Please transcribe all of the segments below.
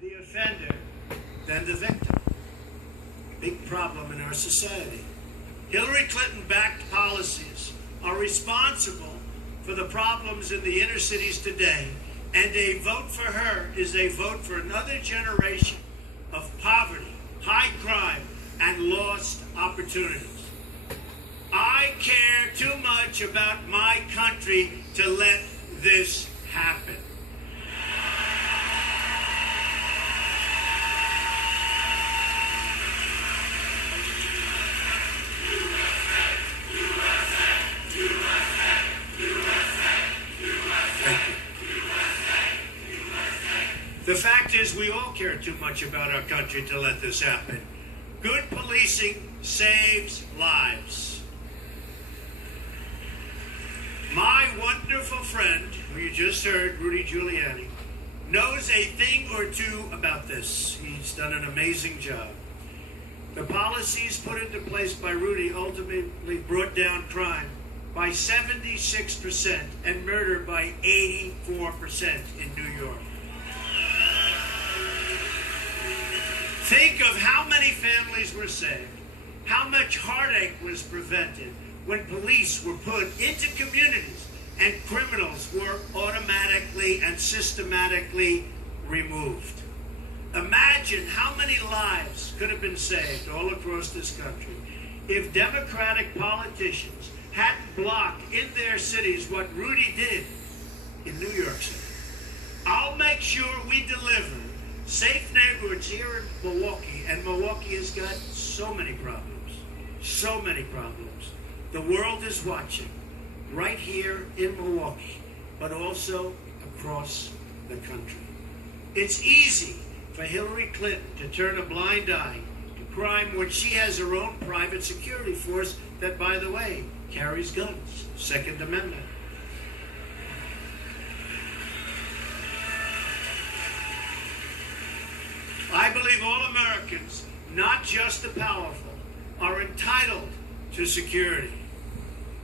the offender than the victim. Big problem in our society. Hillary Clinton-backed policies are responsible for the problems in the inner cities today, and a vote for her is a vote for another generation of poverty, high crime, and lost opportunities. I care too much about my country to let this happen. The fact is, we all care too much about our country to let this happen. Good policing saves lives. My wonderful friend, who you just heard, Rudy Giuliani, knows a thing or two about this. He's done an amazing job. The policies put into place by Rudy ultimately brought down crime by 76% and murder by 84% in New York. Think of how many families were saved, how much heartache was prevented when police were put into communities and criminals were automatically and systematically removed. Imagine how many lives could have been saved all across this country if Democratic politicians hadn't blocked in their cities what Rudy did in New York City. I'll make sure we deliver safe neighborhoods here in Milwaukee, and Milwaukee has got so many problems, so many problems. The world is watching right here in Milwaukee, but also across the country. It's easy for Hillary Clinton to turn a blind eye to crime when she has her own private security force that, by the way, carries guns. Second Amendment. I believe all Americans, not just the powerful, are entitled to security.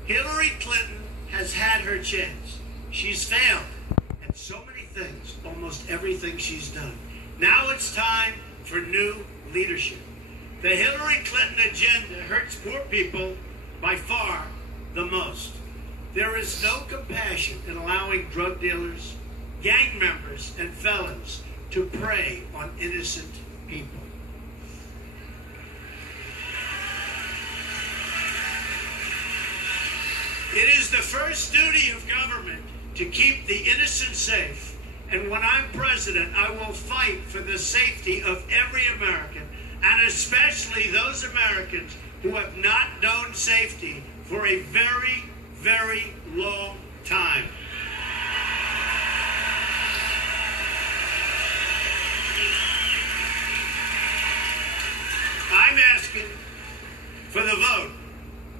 Hillary Clinton has had her chance. She's failed at so many things, almost everything she's done. Now it's time for new leadership. The Hillary Clinton agenda hurts poor people by far the most. There is no compassion in allowing drug dealers, gang members, and felons to prey on innocent people. It is the first duty of government to keep the innocent safe, and when I'm president, I will fight for the safety of every American, and especially those Americans who have not known safety for a very, very long time. I'm asking for the vote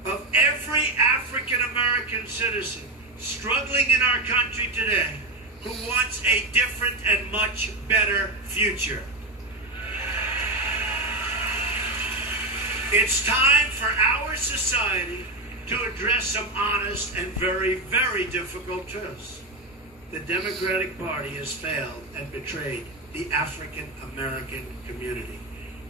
of every African-American citizen struggling in our country today who wants a different and much better future. It's time for our society to address some honest and very, very difficult truths. The Democratic Party has failed and betrayed the African-American community.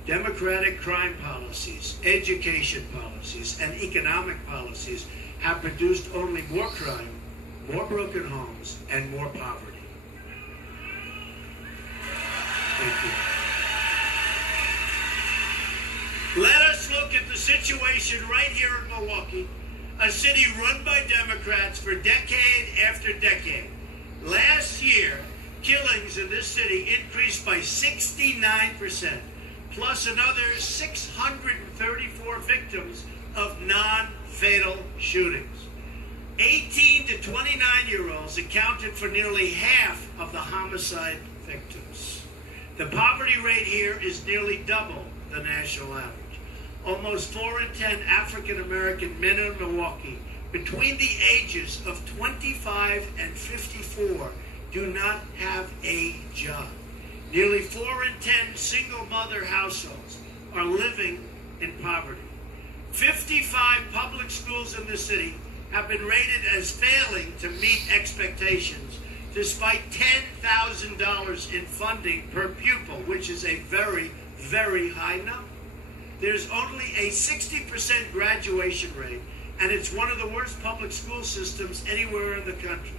Democratic crime policies, education policies, and economic policies have produced only more crime, more broken homes, and more poverty. Thank you. Let us look at the situation right here in Milwaukee, a city run by Democrats for decade after decade. Last year, killings in this city increased by 69%. Plus another 634 victims of non-fatal shootings. 18 to 29-year-olds accounted for nearly half of the homicide victims. The poverty rate here is nearly double the national average. Almost 4 in 10 African-American men in Milwaukee between the ages of 25 and 54 do not have a job. Nearly 4 in 10 single-mother households are living in poverty. 55 public schools in the city have been rated as failing to meet expectations despite $10,000 in funding per pupil, which is a very, very high number. There's only a 60% graduation rate, and it's one of the worst public school systems anywhere in the country.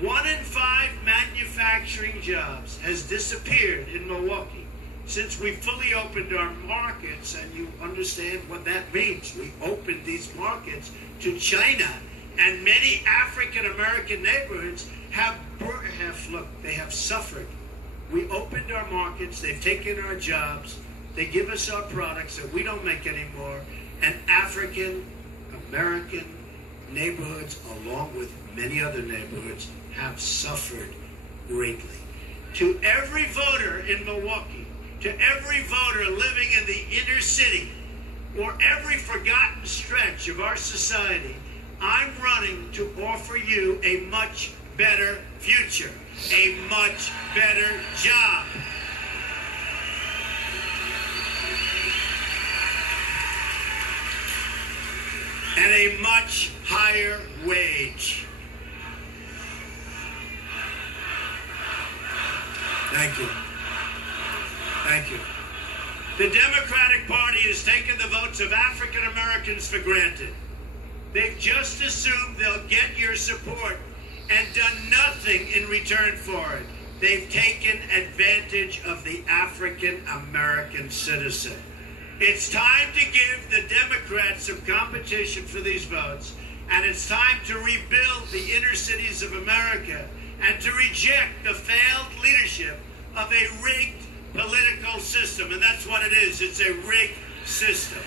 1 in 5 manufacturing jobs has disappeared in Milwaukee since we fully opened our markets, and you understand what that means. We opened these markets to China, and many African-American neighborhoods have suffered. We opened our markets, they've taken our jobs, they give us our products that we don't make anymore, and African-American neighborhoods, along with many other neighborhoods, have suffered greatly. To every voter in Milwaukee, to every voter living in the inner city, or every forgotten stretch of our society, I'm running to offer you a much better future, a much better job. And a much higher wage. Thank you. Thank you. The Democratic Party has taken the votes of African Americans for granted. They've just assumed they'll get your support and done nothing in return for it. They've taken advantage of the African American citizen. It's time to give the Democrats some competition for these votes, and it's time to rebuild the inner cities of America and to reject the failed leadership of a rigged political system. And that's what it is. It's a rigged system.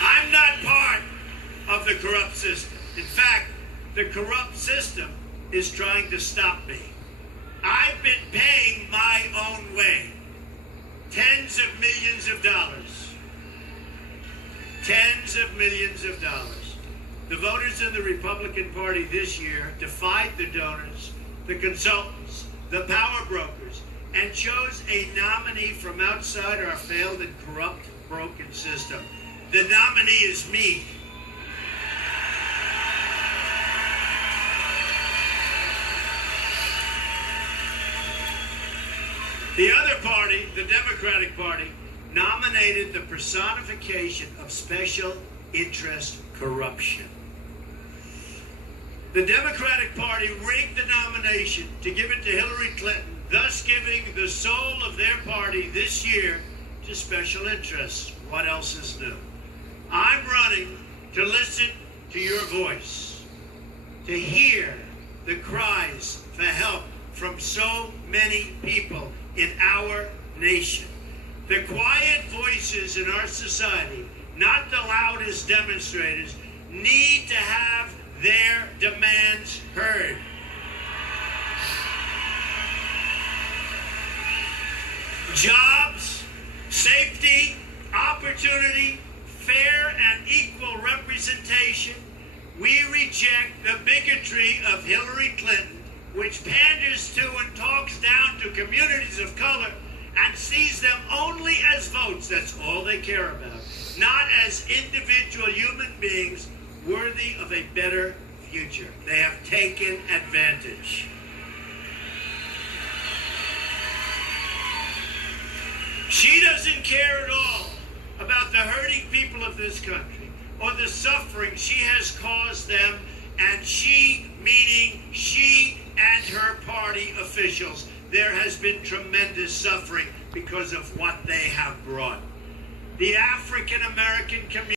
I'm not part of the corrupt system. In fact, the corrupt system is trying to stop me. I've been paying my own way. Tens of millions of dollars. Tens of millions of dollars. The voters in the Republican Party this year defied the donors, the consultants, the power brokers, and chose a nominee from outside our failed and corrupt, broken system. The nominee is me. The other party, the Democratic Party, nominated the personification of special interest corruption. The Democratic Party rigged the nomination to give it to Hillary Clinton, thus giving the soul of their party this year to special interests. What else is new? I'm running to listen to your voice, to hear the cries for help from so many people in our nation. The quiet voices in our society, not the loudest demonstrators, need to have their demands heard. Jobs, safety, opportunity, fair and equal representation. We reject the bigotry of Hillary Clinton, which panders to and talks down to communities of color and sees them only as votes. That's all they care about. Not as individual human beings worthy of a better future. They have taken advantage. She doesn't care at all about the hurting people of this country or the suffering she has caused them, and she, meaning she and her party officials, there has been tremendous suffering because of what they have brought. The African American community